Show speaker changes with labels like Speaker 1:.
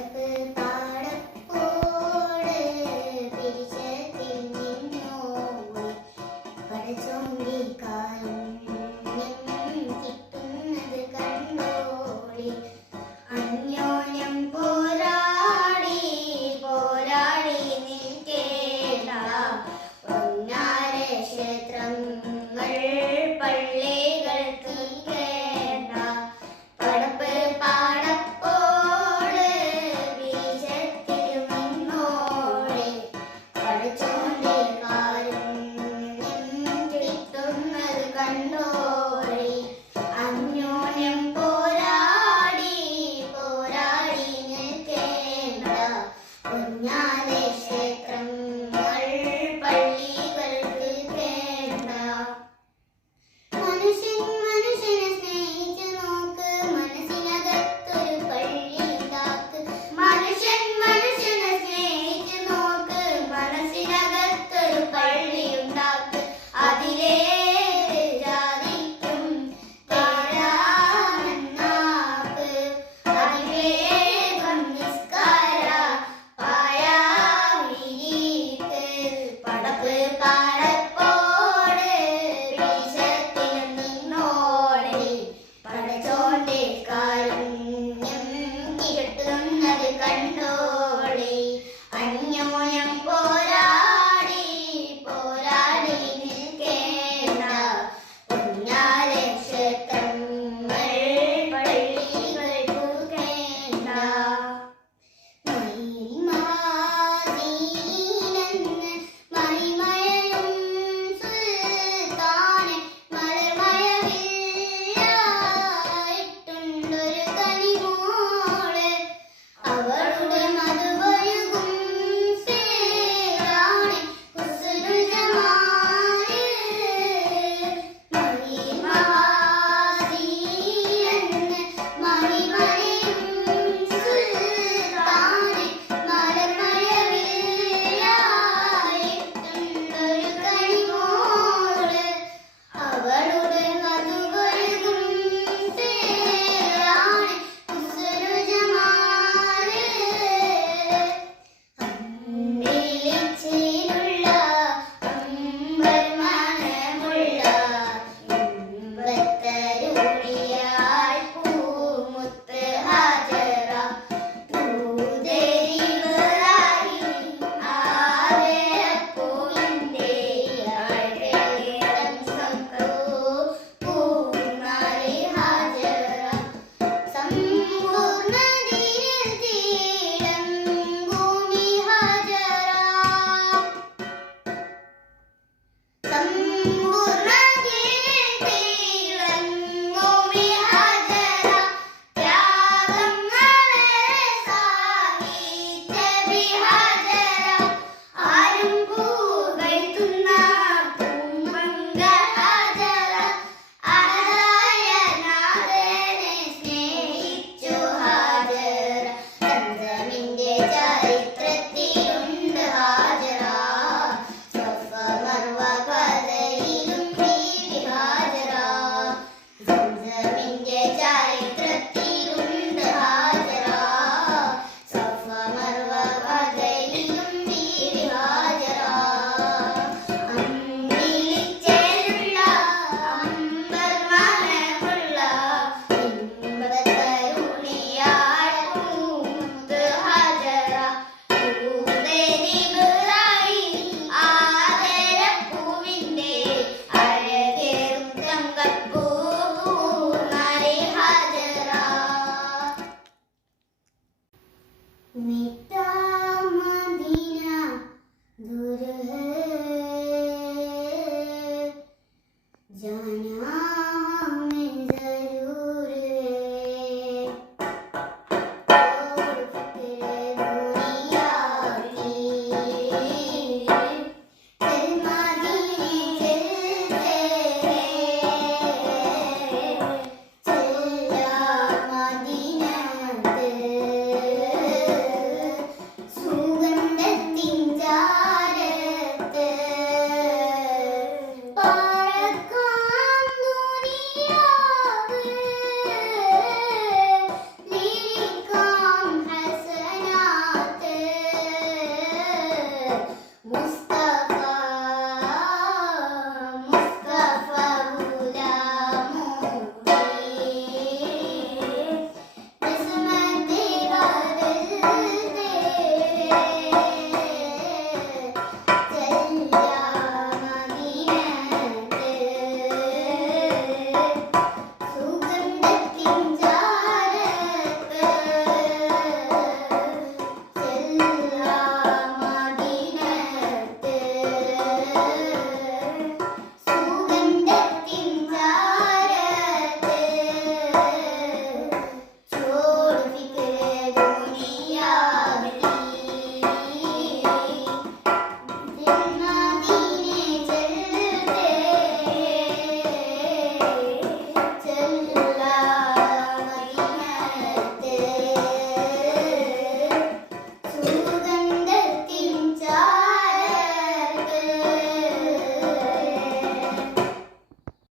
Speaker 1: Thank. меня Happy birthday. We Thank.